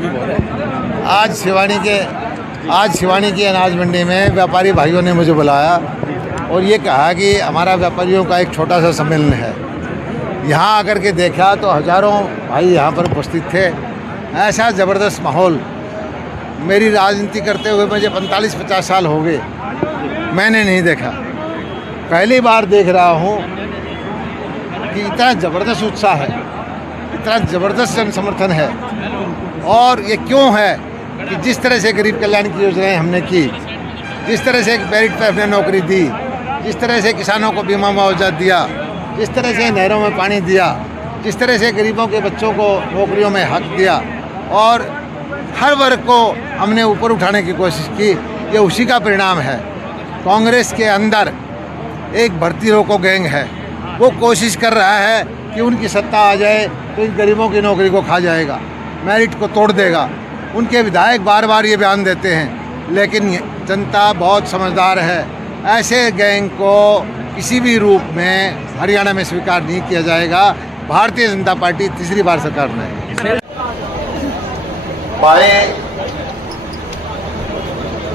आज शिवानी की अनाज मंडी में व्यापारी भाइयों ने मुझे बुलाया और ये कहा कि हमारा व्यापारियों का एक छोटा सा सम्मेलन है। यहाँ आकर के देखा तो हज़ारों भाई यहाँ पर उपस्थित थे। ऐसा ज़बरदस्त माहौल, मेरी राजनीति करते हुए मुझे 45-50 साल हो गए, मैंने नहीं देखा। पहली बार देख रहा हूँ कि इतना ज़बरदस्त उत्साह है, इतना ज़बरदस्त जन समर्थन है। और ये क्यों है कि जिस तरह से गरीब कल्याण की योजनाएं हमने की, जिस तरह से एक मेरिट पर हमने नौकरी दी, जिस तरह से किसानों को बीमा मुआवजा दिया, जिस तरह से नहरों में पानी दिया, जिस तरह से गरीबों के बच्चों को नौकरियों में हक दिया और हर वर्ग को हमने ऊपर उठाने की कोशिश की, ये उसी का परिणाम है। कांग्रेस के अंदर एक भर्ती रोको गैंग है, वो कोशिश कर रहा है कि उनकी सत्ता आ जाए तो इन गरीबों की नौकरी को खा जाएगा, मेरिट को तोड़ देगा। उनके विधायक बार बार ये बयान देते हैं, लेकिन जनता बहुत समझदार है। ऐसे गैंग को किसी भी रूप में हरियाणा में स्वीकार नहीं किया जाएगा। भारतीय जनता पार्टी तीसरी बार सरकार में है। भाई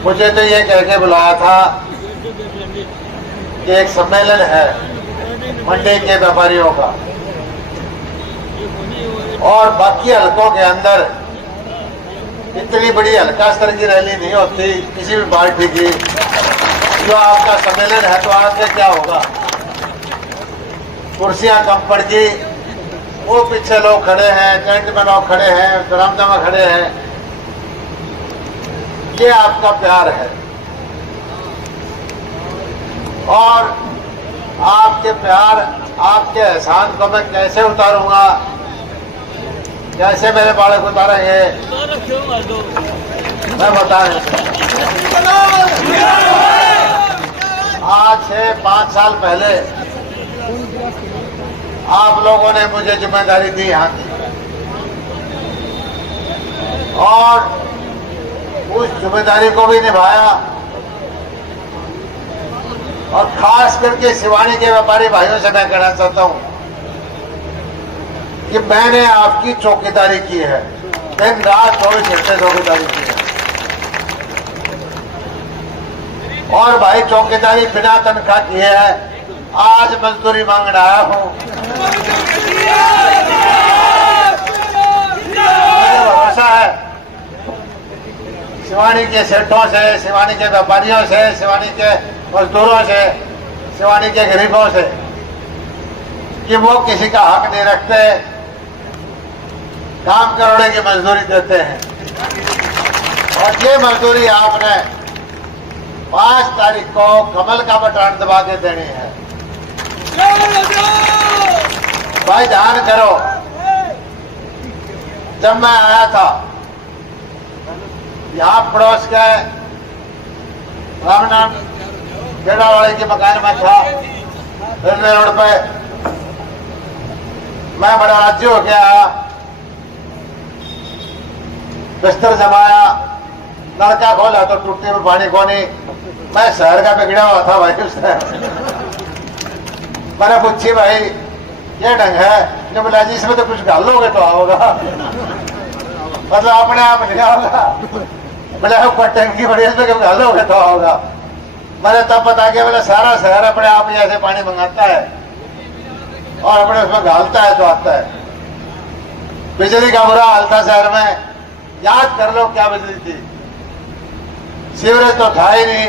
मुझे तो ये कह के बुलाया था कि एक सम्मेलन है मंडी के व्यापारियों का, और बाकी हलकों के अंदर इतनी बड़ी हल्का स्तर की रैली नहीं होती किसी भी पार्टी की। जो आपका सम्मेलन है तो आगे क्या होगा, कुर्सियां कम पड़ गई, वो पीछे लोग खड़े हैं, टेंट में लोग खड़े हैं, बरामदा में खड़े हैं। ये आपका प्यार है और आपके प्यार, आपके एहसान को मैं कैसे उतारूंगा, कैसे मेरे बालक उतारेंगे, मैं बता नहीं सकता। आज से 5 साल पहले आप लोगों ने मुझे जिम्मेदारी दी यहाँ की, और उस जिम्मेदारी को भी निभाया। और खास करके शिवानी के व्यापारी भाइयों से मैं कहना चाहता हूँ कि मैंने आपकी चौकीदारी की है, दिन रात 24 घंटे चौकीदारी की है। और भाई चौकीदारी बिना तनख्वाह किए है, आज मजदूरी मांगने आया हूँ। मुझे भरोसा है शिवानी के सेठों से, शिवानी के व्यापारियों से, शिवानी के मजदूरों से, शिवानी के गरीबों से, कि वो किसी का हक नहीं रखते, काम करोड़े की मजदूरी देते हैं। और ये मजदूरी आपने 5 तारीख को कमल का बटन दबा के देनी है। भाई ध्यान करो, जब मैं आया था यहाँ पड़ोस के रामनाथ गेड़ावाले के मकान में था, रेलवे रोड पे, मैं बड़ा राज्य हो गया, बिस्तर जमाया, नलका खोला तो टूटी में पानी को नहीं। मैं शहर का बिगड़ा हुआ था भाई उसने। मैंने पूछी भाई ये ढंग है, ने बोला जी इसमें तो कुछ डाल लोगे तो आओगा, मतलब अपने आप नहीं आओगा। बोला टंकी बड़ी इसमें कभी डालोगे तो आओगा। मैंने तब बता के बोला सारा शहर अपने आप ही ऐसे पानी मंगाता है और अपने उसमें डालता है तो आता है। बिजली का बुरा हाल था शहर में, याद कर लो क्या बिजली थी, सीवरेज तो था ही नहीं,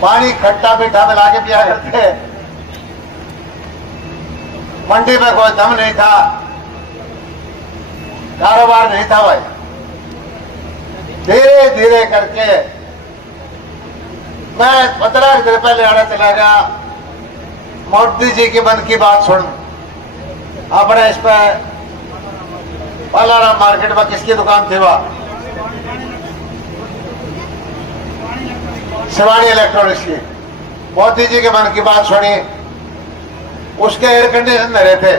पानी खट्टा मीठा मिला के पिया करते, मंडी में कोई दम नहीं था, कारोबार नहीं था भाई। धीरे धीरे करके मैं 15 दिन पहले आना चला गया, मोदी जी की मन की बात सुन, अपने इस पर पालाराम मार्केट में किसकी दुकान थी, वह शिवानी इलेक्ट्रॉनिक्स की। मोदी जी के मन की बात सुनी, उसके एयर कंडीशन रहे थे।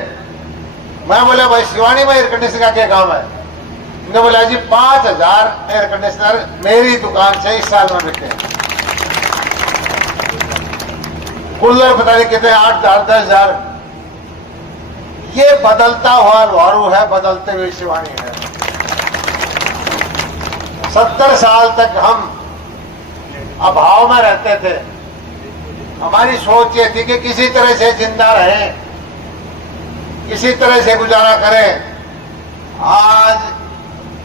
मैं बोला भाई शिवानी में एयर कंडीशनर का क्या काम है? उन्होंने बोला जी 5000 एयर कंडीशनर मेरी दुकान से इस साल में बिके। कूलर पता नहीं कितने 8,000 10,000। ये बदलता हुआ लोहारू है, बदलते हुए शिवानी है। 70 साल तक हम अभाव में रहते थे। हमारी सोच ये थी कि किसी तरह से जिंदा रहें, किसी तरह से गुजारा करें। आज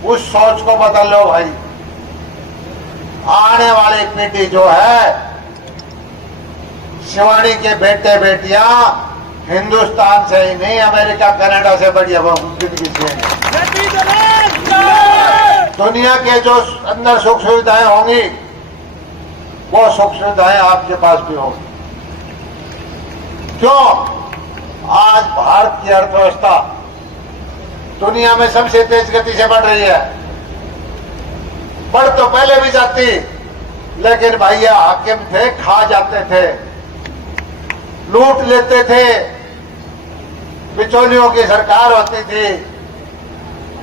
उस सोच को बदल लो भाई। आने वाली पीढ़ी जो है, शिवानी के बेटे बेटियां हिंदुस्तान से ही नहीं, अमेरिका कनाडा से बढ़िया जिंदगी जिएंगे। दुनिया के जो अंदर सुख सुविधाएं होंगी, वो सुख सुविधाएं आपके पास भी होंगी। क्यों? आज भारत की अर्थव्यवस्था दुनिया में सबसे तेज गति से बढ़ रही है। बढ़ तो पहले भी जाती, लेकिन भैया हाकिम थे, खा जाते थे, लूट लेते थे, बिचौलियों की सरकार होती थी।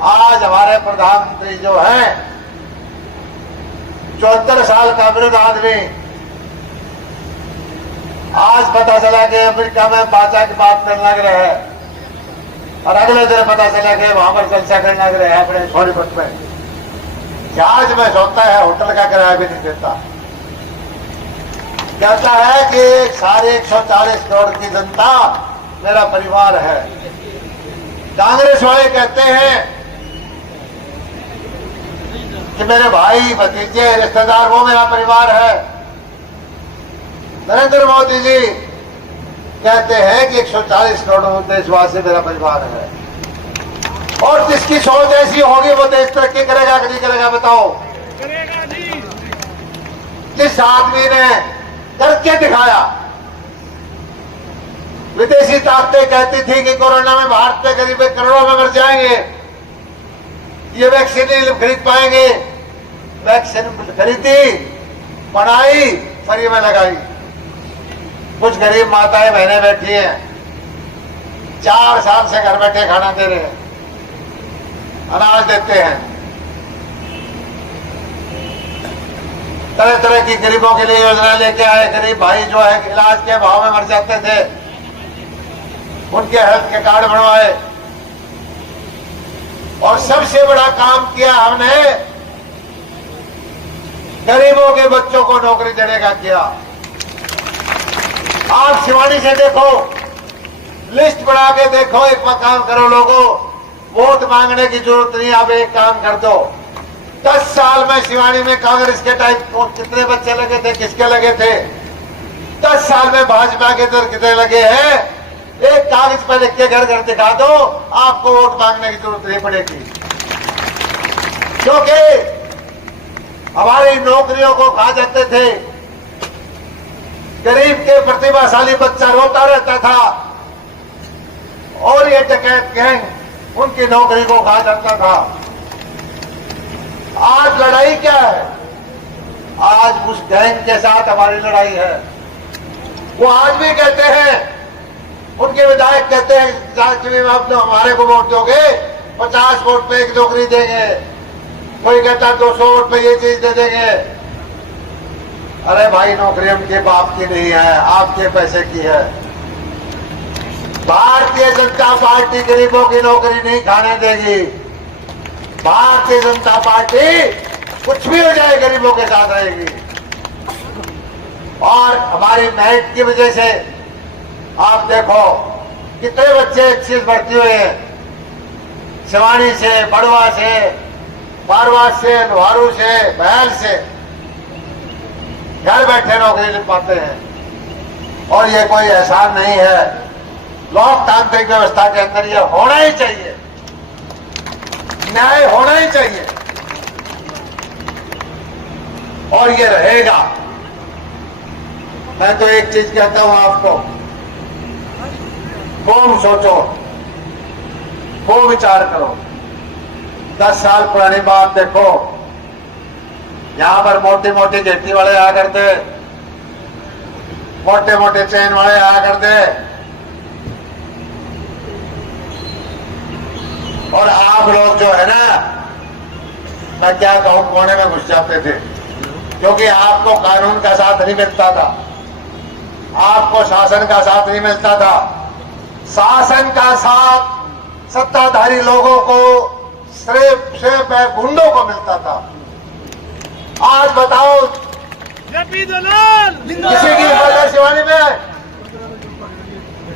आज हमारे प्रधानमंत्री जो हैं, 74 साल का वृद्ध आदमी, आज पता चला कि अमेरिका में भाषा की बात करने लग रहे हैं, और अगले दिन पता चला कि वहां पर जलसा करने लग रहे हैं अपने सोनीपत में। जहाज में सोता है, होटल का किराया भी नहीं देता। कहता है कि सारे 140 करोड़ की जनता मेरा परिवार है। कांग्रेस वाले कहते हैं कि मेरे भाई भतीजे रिश्तेदार वो मेरा परिवार है। नरेंद्र मोदी जी कहते हैं कि 140 करोड़ देशवासी मेरा परिवार है। और जिसकी सोच ऐसी होगी वो देश तरक्की करेगा कि नहीं करेगा, बताओ? करेगा जी। जिस आदमी ने करके दिखाया, विदेशी ताकतें कहती थी कि कोरोना में भारत में करीब करोड़ों में मर जाएंगे, ये वैक्सीन नहीं खरीद पाएंगे। वैक्सीन खरीदी, बनाई, फ्री में लगाई। कुछ गरीब माताएं बहनें बैठी हैं, 4 साल से घर बैठे खाना दे रहे हैं, अनाज देते हैं। तरह तरह की गरीबों के लिए योजना लेके आए। गरीब भाई जो है इलाज के भाव में मर जाते थे, उनके हेल्थ के कार्ड बनवाए। और सबसे बड़ा काम किया हमने, गरीबों के बच्चों को नौकरी देने का किया। आप शिवानी से देखो, लिस्ट बना के देखो, एक काम करो लोगों, वोट मांगने की जरूरत नहीं, आप एक काम कर दो। 10 साल में शिवानी में कांग्रेस के टाइम कितने बच्चे लगे थे, किसके लगे थे? 10 साल में भाजपा के दर कितने लगे हैं? एक कागज पर लिख के घर घर दिखा दो, आपको वोट मांगने की जरूरत नहीं पड़ेगी। क्योंकि हमारी नौकरियों को खा जाते थे। गरीब के प्रतिभाशाली बच्चा रोता रहता था और ये डकैत गैंग उनकी नौकरी को खा जाता था। आज लड़ाई क्या है? आज उस गैंग के साथ हमारी लड़ाई है। वो आज भी कहते हैं, उनके विधायक कहते हैं, आप तो हमारे को वोट दोगे, 50 वोट पे एक नौकरी देंगे। कोई कहता है 200 वोट पे ये चीज दे देंगे। अरे भाई, नौकरी उनके बाप की नहीं है, आपके पैसे की है। भारतीय जनता पार्टी गरीबों की नौकरी नहीं खाने देगी। भारतीय जनता पार्टी कुछ भी हो जाए गरीबों के साथ रहेगी। और हमारी मेरिट की वजह से आप देखो कितने बच्चे अच्छी भर्ती हुए हैं। शिवानी से, बड़वा से, पारवास से, लोहारू से, बहल से घर बैठे नौकरी ले पाते हैं। और ये कोई एहसान नहीं है, लोकतांत्रिक व्यवस्था के अंदर ये होना ही चाहिए, न्याय होना ही चाहिए, और ये रहेगा। मैं तो एक चीज कहता हूं आपको, खूब सोचो, खूब विचार करो। 10 साल पुरानी बात देखो, यहां पर मोटी मोटी घेटी वाले आया करते, मोटे मोटे चेन वाले आया करते, और आप लोग जो है ना, मैं क्या कहूं, कोने में घुस जाते थे, क्योंकि आपको कानून का साथ नहीं मिलता था, आपको शासन का साथ नहीं मिलता था। शासन का साथ सत्ताधारी लोगों को सिर्फ रुपए गुंडों को मिलता था। आज बताओ किसी की हिम्मत है शिवानी में?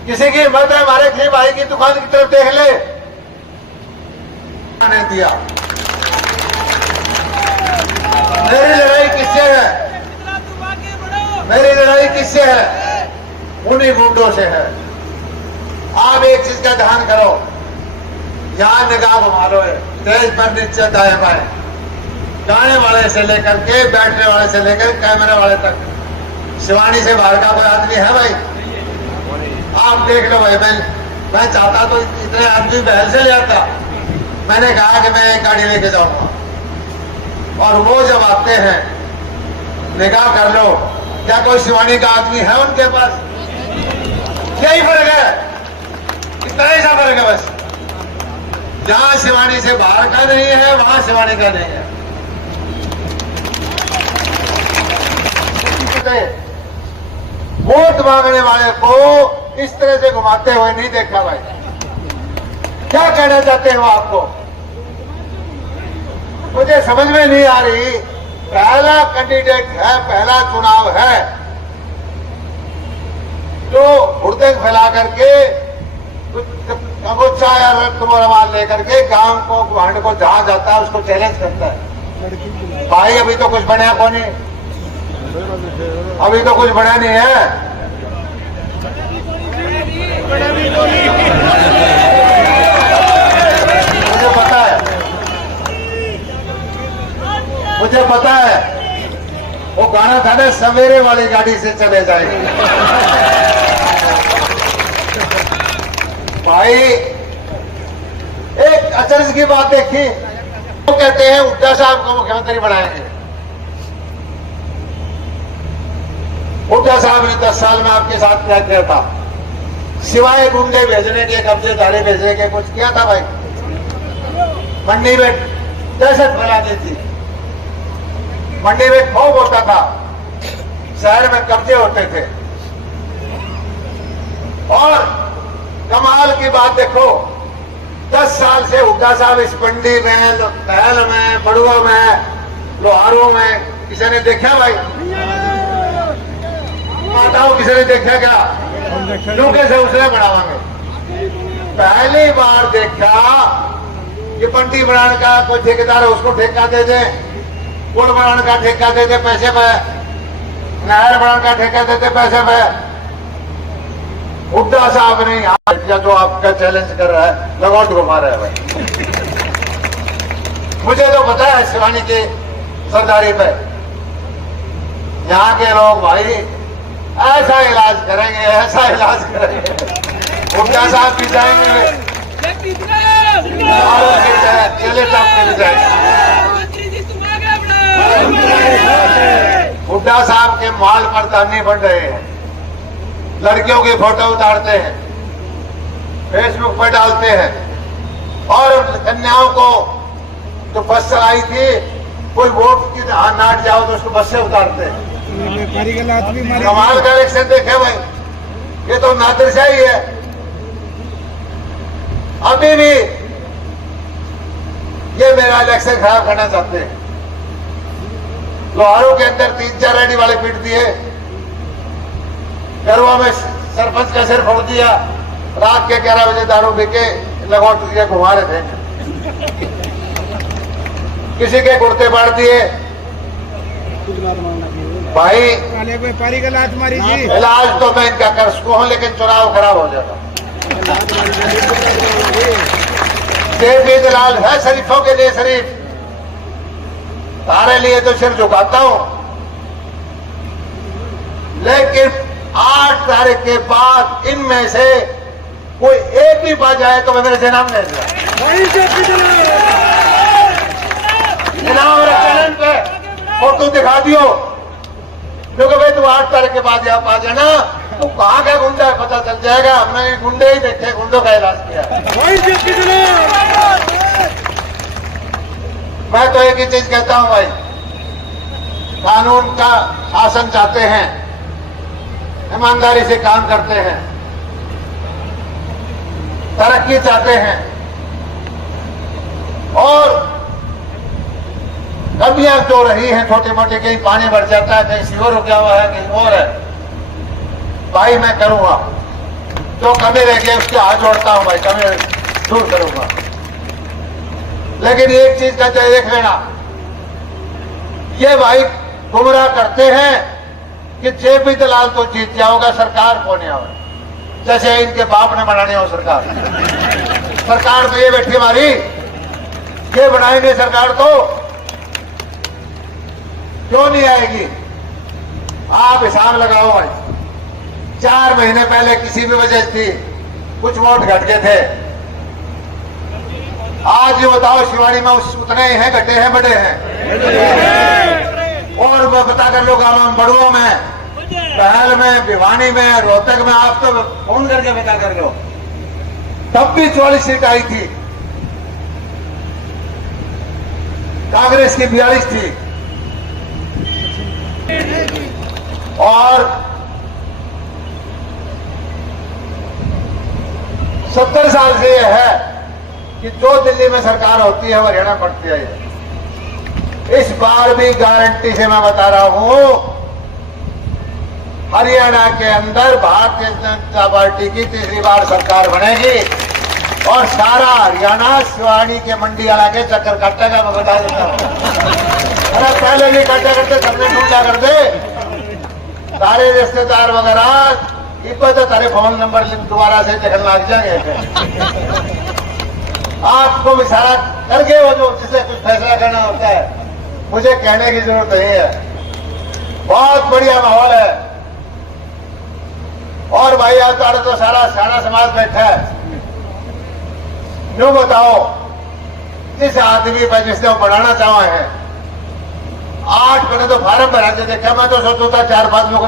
किसी की हिम्मत है हमारे खली भाई की दुकान की तरफ देख ले? नहीं दिया। मेरी लड़ाई किससे है? मेरी लड़ाई किससे है? उन्हीं गुंडों से है। आप एक चीज का ध्यान करो, यहां निगाह घुमा लो, तेज पर नीचे दाएं बाएं, गाने वाले से लेकर के बैठने वाले से लेकर कैमरे वाले तक, शिवानी से बाहर का कोई आदमी है भाई? आप देख लो भाई। मैं चाहता तो इतने आदमी बहल से ले आता। मैंने कहा कि मैं एक गाड़ी लेके जाऊंगा, और वो जब आते हैं निगाह कर लो, क्या कोई शिवानी का आदमी है उनके पास? यही फर्क है, इतना ही सा फर्क है बस। जहां शिवानी से बाहर का नहीं है वहां शिवानी का नहीं है। वोट मांगने वाले को इस तरह से घुमाते हुए नहीं देखा भाई। क्या कहना चाहते हो आपको? मुझे समझ में नहीं आ रही। पहला कैंडिडेट है, पहला चुनाव है, जो हुड़दंग फैला करके अगुच्छा या रत्न लेकर के गांव को भांड को जहां जाता है उसको चैलेंज करता है। भाई अभी तो कुछ बना को नहीं, अभी तो कुछ बना नहीं है। मुझे पता है वो गाना था ना, सवेरे वाली गाड़ी से चले जाएंगे। भाई एक अचरज की बात देखी, वो कहते हैं हुड्डा साहब को मुख्यमंत्री बनाएंगे। हुड्डा साहब ने 10 साल में आपके साथ क्या किया था? सिवाय गुंडे भेजने के, कब्जेदारी भेजने के कुछ किया था भाई? मंडी में दहशत फैला दी थी, मंडी में खौफ होता था, शहर में कब्जे होते थे। और कमाल की बात देखो, 10 साल से हुड्डा साहब इस मंडी में, महल में, बड़ुआ में, लोहारों में किसी ने देखा भाई? माताओं किसी ने देखा क्या? क्यों कैसे उसने बढ़ावांगे? पहली बार देखा कि मंडी बनाने का कोई ठेकेदार है उसको ठेका दे दे, पुल बनाने का ठेका देते पैसे पे, नहर बनाने का ठेका देते पैसे पे। हुड्डा साहब ने यहाँ जो आपका चैलेंज कर रहा है, लगौट घुमा रहा है भाई। मुझे तो पता है शिवानी की सरदारी पे यहाँ के लोग भाई ऐसा इलाज करेंगे, ऐसा इलाज करेंगे। हुड्डा साहब भी जाएंगे, केले टॉप पे भी जाएंगे। हुड्डा साहब के माल पर ताने बढ़ रहे हैं, लड़कियों की फोटो उतारते हैं, फेसबुक पर डालते हैं, और कन्याओं को जो बस चलाई थी, कोई वोट की नाट जाओ तो उसको बस से उतारते हैं। कमाल का इलेक्शन देखे भाई, ये तो नादरशाही है। अभी भी ये मेरा इलेक्शन खराब करना चाहते हैं। लोहारों के अंदर 3-4 रेडी वाले पीट दिए, गरवा में सरपंच का सिर फोड़ दिया, रात के 11 बजे दारू पीके लगौट दिया घुमा रहे थे, किसी के कुर्ते पाड़ दिए। भाई व्यापारी का लात मारी जी। इलाज तो मैं इनका कर सकूं हूं, लेकिन चुनाव खराब हो जाएगा। देव भी दलाल है शरीफों के लिए शरीफ, तारे लिए तो सिर झुकाता हूं, लेकिन 8 तारीख के बाद इनमें से कोई एक भी पा जाए तो मैं मेरे से नाम नहीं दूंगा। इनाम चैनल पे फोटो दिखा दियो, क्योंकि भाई तू 8 तारीख के बाद यहाँ पा जाना, तो कहाँ का गुंडा है पता चल जाएगा। हमने गुंडे ही देखे, गुंडों का इलाज किया। मैं तो एक ही चीज कहता हूं भाई, कानून का शासन चाहते हैं, ईमानदारी से काम करते हैं, तरक्की चाहते हैं, और कमियां जो रही हैं छोटी मोटी, कहीं पानी भर जाता है, कहीं सीवर रुका हुआ है, कहीं और है, भाई मैं करूंगा। जो कमी रह गई उसके हाथ जोड़ता हूं भाई, कमी दूर करूंगा। लेकिन एक चीज का देख लेना, ये भाई गुमराह करते हैं कि जेपी दलाल तो जीत जाओगा, सरकार को नहीं आओगे। जैसे इनके बाप ने बनानी हो सरकार, सरकार तो ये बैठी हमारी, ये बनाएंगे सरकार तो क्यों नहीं आएगी? आप हिसाब लगाओ भाई, 4 महीने पहले किसी भी वजह से कुछ वोट घट गए थे, आज ये बताओ शिवानी में उतने ही हैं, घटे हैं, बड़े हैं? और बताकर लोग हम बड़ुओं में, पहल में, भिवानी में, रोहतक में, आप तो फोन करके बता कर लो, तब भी 44 सीट आई थी, कांग्रेस की 42 थी। और 70 साल से यह है कि जो दिल्ली में सरकार होती है वो हरियाणा पड़ती है। इस बार भी गारंटी से मैं बता रहा हूं, हरियाणा के अंदर भारतीय जनता पार्टी की तीसरी बार सरकार बनेगी और सारा हरियाणा शिवानी के मंडी वाला के चक्कर काटेगा। मैं बता देता हूं, अरे पहले भी काटा करते, सबने ढूंढा कर दे, सारे रिश्तेदार वगैरह तो तारे फोन नंबर दोबारा से देखने लग जाएंगे। आपको इशारा करके वो जो जिसे कुछ फैसला करना होता है, मुझे कहने की जरूरत नहीं है। बहुत बढ़िया माहौल है। और भाई आज तो सारा सियाना समाज बैठा है। यूं बताओ, जिस आदमी पर जिसने वो बढ़ाना चाहा है, 8 महीने तो फार्म भरा थे, देखा मैं तो सोचता 4-5 लोगों